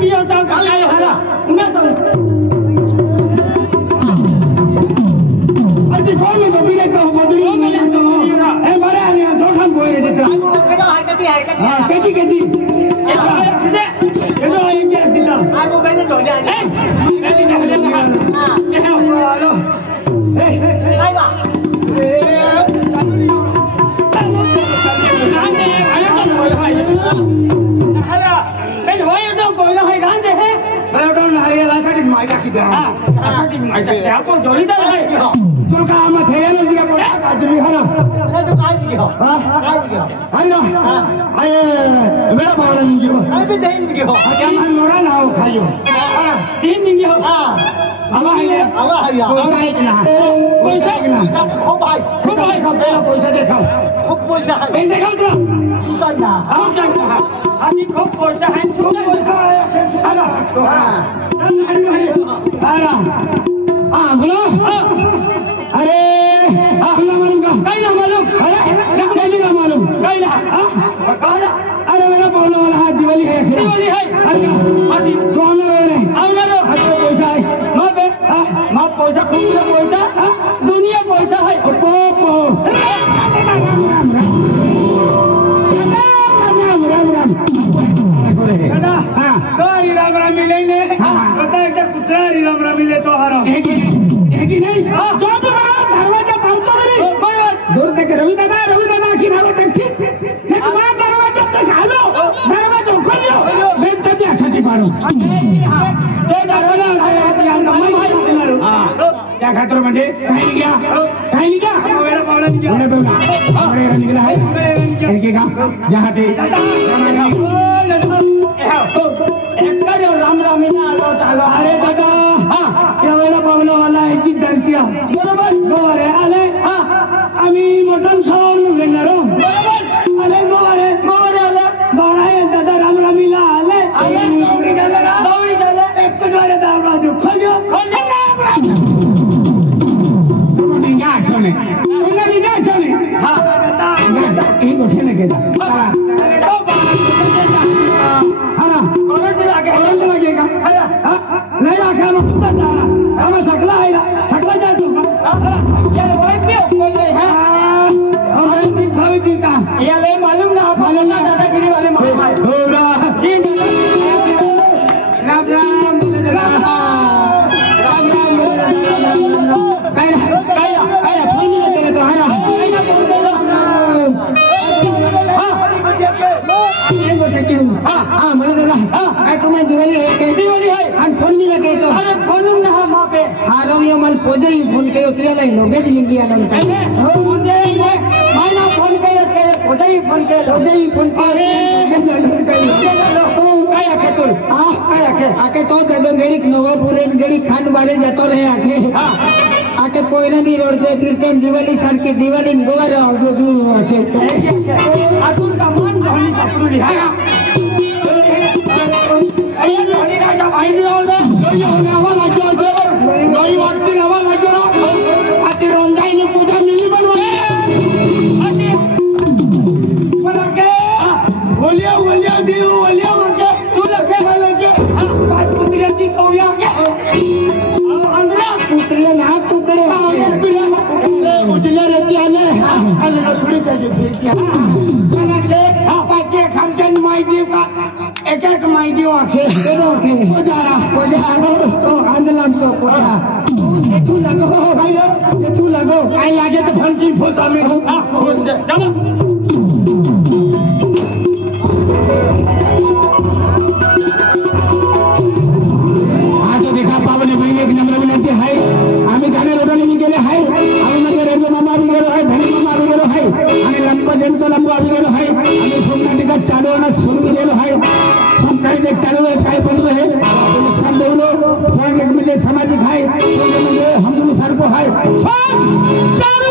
की होता हूँ काय हरा उन्हें तो अच्छी कौन है तो बिले तो मधुरी मिले तो ए मारे आने छोटा कोई नहीं देता हां कती कती ये तो ये क्या सीधा आगो मैंने तो जाए मैंने तो लेना हां हेलो ए आई बा चालू नहीं हो गांधे आया तो बोल भाई हरा मैं वही तो बोल है गांधे है मैं तो नारियल आसाटी माइका की दे हां आसाटी माइका आपको जोड़ीदार है तो काम थे ना दिया को काट ली है ना मैं तो काय की हो हां काय की हो हेलो आए मेरा बावला नहीं हो मैं भी देन की हो क्या मैं मोरा ना हो खाइयो तीन दिन की हो हां आवा है या पैसा है कि ना पैसा ओ भाई खूब पैसा देखाओ खूब पैसा है पैसा देखाओ तो सुनना हम जानते हैं आदमी खूब पैसा है पैसा है हेलो हां हाँ बोलो अरे ना मालूम का कहीं ना मालूम अरे नहीं ना मालूम कहीं ना अरे मेरा बोलने वाला है दिवाली है दिवाली है अरे आदि कौन है रे आवना रो अच्छा पैसा है मां पे मां पैसा खूब पैसा दुनिया पैसा है पोपो राम तो हरी राम राम मिले ने पता है क्या कुत्रा हरी राम राम मिले तो हरा एक ही नहीं जो भी दरवाजा पहुंचो मेरे दूर तक रवि दादा की नाव टंकी मैं तुम्हारा दरवाजा तक हालो दरवाजा खोलो मैं तब यासाठी पाडू ते दरवाजा क्या खातर म्हणजे काही निघ्या मेरा पावला निघ्या मेरा निघला है एक जहां ते राम रामीना आलो अरे दादा हाँ क्या वेळा पावला वाला एक ही धरतीया बरोबर गोरे आले हाँ आम्ही मटण खाऊन घेणार बरोबर आले गोरे आले गोरा दादा राम रामीला आले दौडी झालं एक वारे दावडा जो खोल्यो निघा छोने हाँ एक गोठे ने केला लगेगा नहीं रखा हमें सकला है ना सकला जा तू यार वाइफ भी बोल रहे हैं और मैं दिन खावी दिन का ये ले मालूम ना दादागिरी वाले महाभाई होरा जी राम आया फोन नहीं तेरे तो आया हाँ बोले दादा तुम्हें दिवाली है आणि फोन नहीं लगे तो अरे फोन ना मां पे हारो ये मल पोजे फोन के उतरे नहीं लोगे जिंदगी आनंद मुझे माना फोन केलं पोजाई फोन अरे काय आखे तू काय आके तो दडो गेड़ी नवापुर एक गेड़ी खान बाड़े जातो रहे आके कोई ना भी रोड से क्रिश्चियन दिवाली सारखी दिवाली गोवा राहतो दूर आके अजून का मान धोनी सापडली हा आईने आला जोई होण्यावा लागतो जोई वाटती हवा लागतो आती रोंजाईने पूजा मिली बनवा मला के ओलिया देव ओलिया मके तू लगे पाच पुत्र्याची कवळ्या अंदरा पुत्र्या ना पुत्रे उजल्या रेती आले आणि थोडी त्याची फिरकी मला के पाचे खामचंद माहिती का एक माहिती आखे पोजा आंदोलन को पोजा तू लगो काय लागे तो फल की फोसा में चलो आज देखा पावने महीने की नम्र विनंती है आम्ही गाणे रोडने मी गेले आहे आम्ही मध्ये रेल्वे मामा भी गेलो आहे धनी मामा भी गेलो आहे आणि लंब जंतो लंब भी गेलो आहे आम्ही सोमनाथ चालू होना सुरू गेलो आहे काही ते चालू आहे काय बनलो आहे नुकसान देवलो फोन एक म्हणजे सामाजिक आहे म्हणजे हमदुल सारखो आहे चालू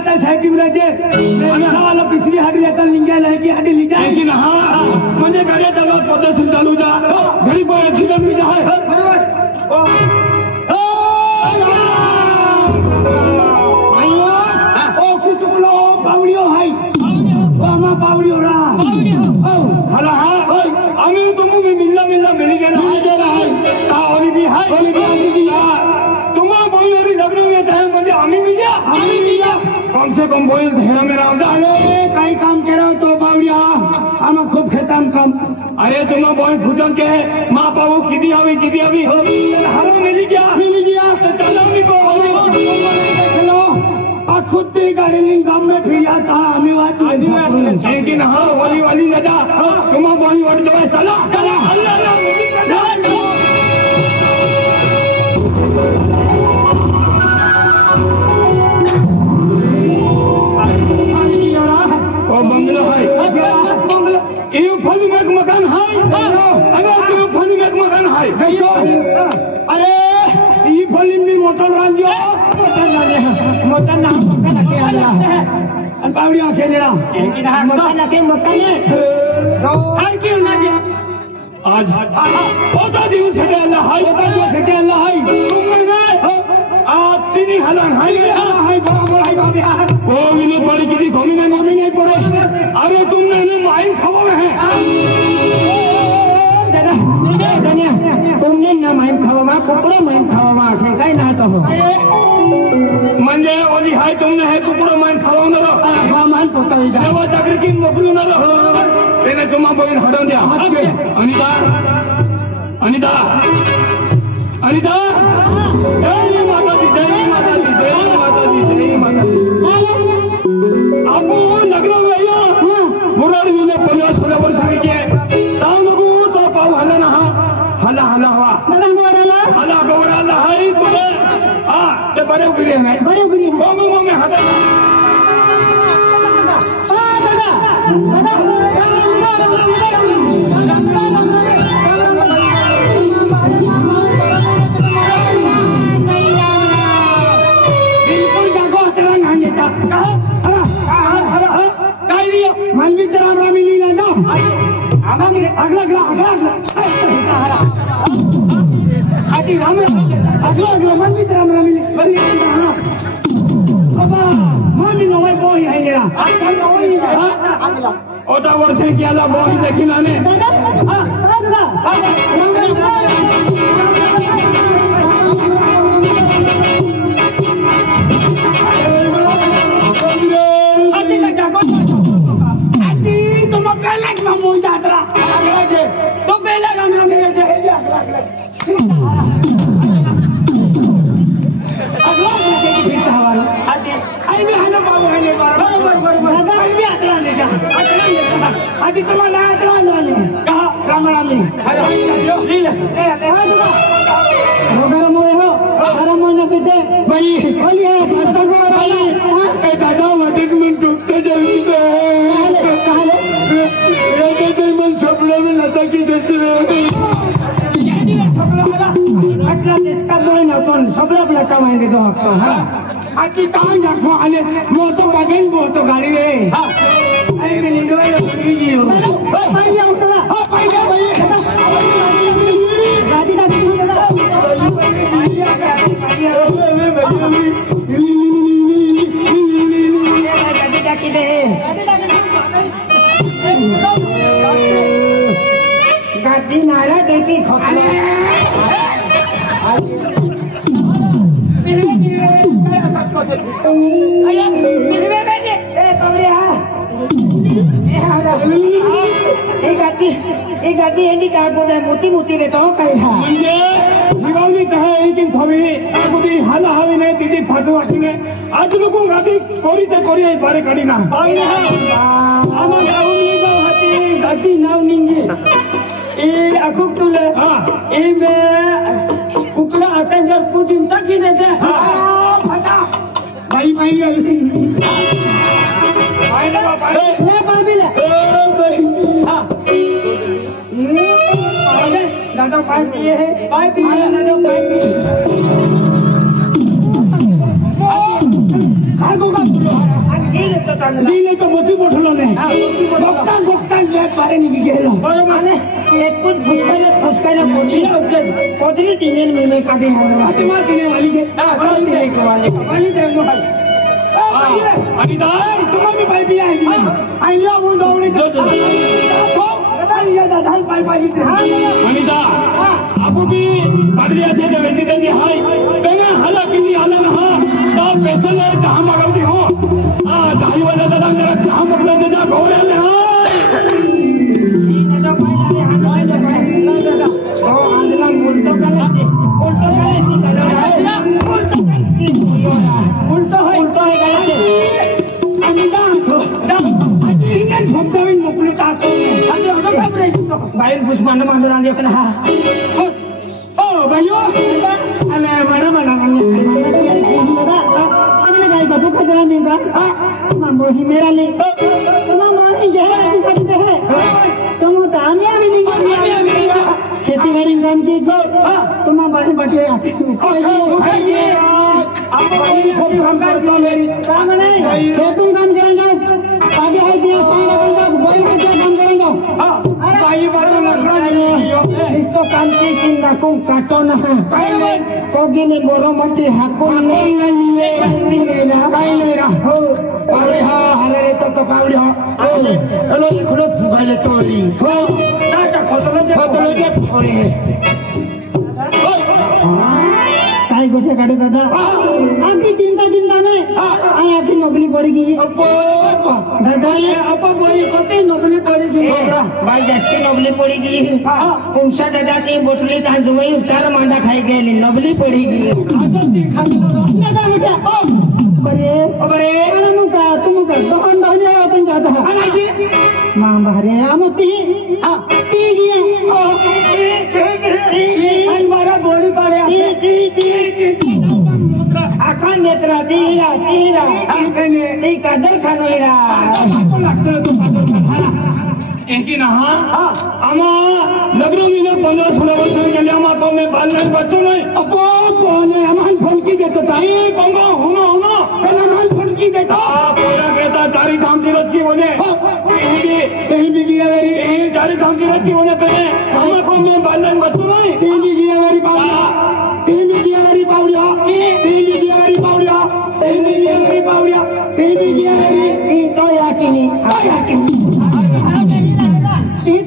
आता साहेब राजे वाला पिशवी हाडी आता लिंगायला आहे की हाडी लिजा आहे की ना हा म्हणजे गाड्या त्याला पद्धतशीर चालू जा घरी पण ऍक्सिडेंट मी आहे चुकलो पावडिओ हाय आम्हा पावडिओ रा हाला हा आम्ही तुम्ही मिल्ला मिली गेला आहे ओली भी हाय तुम्हा बोलणारी लग्न येत आहे म्हणजे आम्ही मिल्या कम से कम बोल धेरा मेरा अरे काही काम केलं तो बावडिया आम्हा खूप खेतान काम अरे तुम्हा बोल फुटन के माँ पाऊ किती हवी हवा मिली गया तो चलो मी को खुद की गाड़ी गांव में फिर था हमें लेकिन हाँ वाली लगा तुम्हारा बॉली वाट दो चला बंगलो है फल में एक मकान है फल में एक मकान है अरे ये फलिम भी मोटर राज्य मोटर ना मोटर लगे आणि पावडी खेळलेला हाय क्यों ना जे आज होता दिवस हेटायला हाय तुम नाही आज तिनी हलन हाय बरोबर हाय बाबी ओ विनोद पड़ी किती घोमी नहीं पड़े अरे तुमने ना माइन खावा है दादा तुमने ना माइन खावा कपड़ा माइन खावा काय ना तो म्हणजे ओली हाय तुमने है कुकुडा माइन खावणार मान पोता जेव्हा चाकरी की नोकरी होणार त्याने तुम्हा बहीण हटवून द्या अनिता जय माताजी आपण लग्न वेळा मुरारी ने 50 वर्ष के ताव नको तो पाव हला ना हला हवा हला गौराला हाय तुले हा ते बरे उगरी आहे मम्मी हटा मनवीत रामरामी लीला ना अगला मनवीत रामरामी मामी नवाई बोही है मेरा ओटा वर्षे केला बोही देखील आने तो पहला काम मेरे आधी तुम्हाला कहा रामरामी दादा वाटेत म्हणतो मन सपना में लता की सबला कमाएंगे तो आपको आती कहाँ जाखो आले मोतो बगल मोतो गाड़ी में आई मिली दो ये पाइया उठला हां पाइया भाई गाड़ी का किधर पाइया गाड़ी का किधर गाड़ी नारा देती खोले मोती देतो काय म्हणजे दिवाळी कहे लेकिन थोड़ी आगुदी हाला हवी नाही तिथे फाटू वाटणे आज लोक गादी कोरी ते कोरी बारे काढी ना आम्हा गावनी जाऊ हाती गादी नाव निंगे ए अकुक तुले ए मे कुकला आता जर कुठून टाकी देते फटा बाई दादा पाइप पिए है दादा पाइप पिए दिले तो बची बोठलो ने बक्ता लेट पारे नि गेलो माने एक कुछ फुसकाने कोदरी तिने में काटे है तुम्हारे तिने वाली के तिने के वाली दे नो भाई अनिता तुम्हारे भी भाई भी आई लिया वो दौड़े अनिता आपको भी पढ़ थे जब वैसे देंगे हाय मैंने हाला किसी हालत हाँ तो पैसे ले जहाँ मगाती हूँ हाँ जाही वाला दादा मेरा जहाँ मगले दे जा घोड़े ले बाइल पुष्प मांडे मांडे रांगे अपना ओ भाइयों अले मारे माना हमने गाय का दुख जरा देगा मां मोही मेरा ले तुम मारी जहर की करते हैं तुम तामिया भी नहीं खेती बाड़ी में काम की तुम बारी बटे आप काम करते हो मेरी काम नहीं तुम काम करें जाओ आगे है दिया बोल के काम करें जाओ इसको काम की चिंता को काटो ना कोगी ने बोरो मटी हाको ले अरे हाँ हरे तो पावड़ी हो हेलो ये खुद फुगाले तोरी हो नाटा खतलो के फोड़े काय गोठे काटे दादा आपकी चिंता में आया की नौकरी पड़ेगी दादा ये आप बोली कोते नौकरी पड़ेगी भाई जैसे नौकरी पड़ेगी उनसा दादा की बोतले ता जुई चार मांडा खाई गेली नौकरी पड़ेगी दादा मुझे बरे मुका तुम का दोहन दोहने अपन जाता है मां बहरे आमती ती गया हमारा बोली पड़े आखान नेत्रा तीरा ती कादर खानोइरा एकी ना आमा लग्न में 15-16 वर्ष के लिए आमा को में बाल नहीं बच्चों नहीं अपो बोले हमान फलकी देता था ये पंगो हुनो पहले हमान फलकी देता पूरा कहता चारी धाम की रथ की बोले कहीं भी दिया मेरी कहीं चारी धाम की रथ की बोले पहले आमा को में बाल नहीं बच्चों नहीं कहीं भी दिया मेरी बावड़िया कहीं भी दिया मेरी बावड़िया कहीं भी दिया मेरी बावड़िया कहीं भी दिया मेरी बावड़िया कहीं भी दिया मेरी तो याकिनी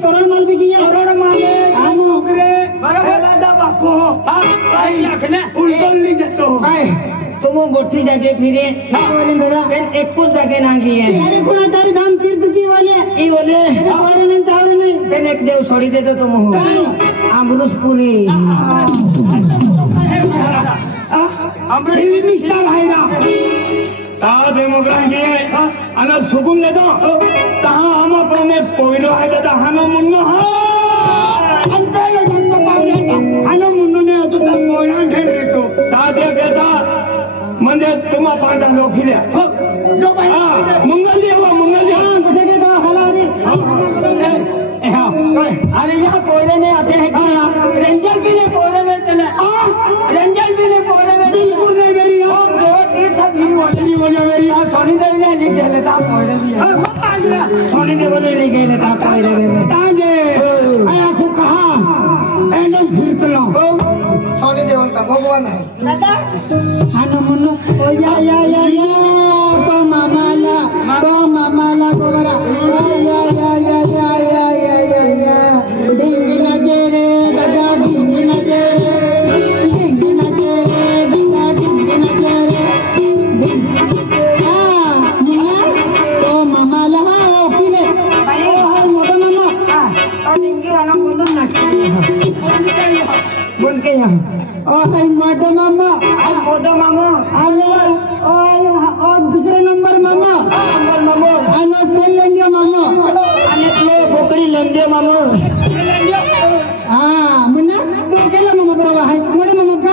तोरण माल भी किया तोरण माले हम उकरे बराबर दादा बाको भाई रखने उल्टल नहीं जतो भाई तुम गोठी जाके फिरे बोले मेरा एक कुछ जाके ना की है अरे खुला तारी धाम तीर्थ की बोले बोले नहीं चावरे नहीं फिर एक देव छोड़ी दे तो तुम हो अमृत पूरी अमृत मिष्टा भाई ना तादे मुगरां की है अना सुगुम ले दो तहां हम अपने पोइलो है दादा हनो मुन्नो हा अंपेलो जंतो पावले हनो मुन्नो ने तो तब पोइना ढेरे तो तादे कहता मंदे तुम पांच लोग खिले जो भाई मंगल दिया मुझे के तो हलारी अरे यहाँ पोइले ने आते हैं क्या रेंजर भी ने पोइले में चले रेंजर भी ने पोइले में बिल्कुल नहीं मेरी मेरी सोनी देवी ने नहीं गए लेता पोइले भी सोनी देवी ने नहीं गए लेता पोइले में तांगे आया को कहा एंडम फिरत लो सोनी देवी का भगवान है दादा आनो मनो ओ या तो मामाला गोबरा या डिंगी लगे रे दादा डिंगी लगे मोदो मामो और दूसरे नंबर मामो लेंगे मामो बोकड़ी लेंगे मामो हाँ मुन्ना तो अकेला मामो बराबर है थोड़े मामो का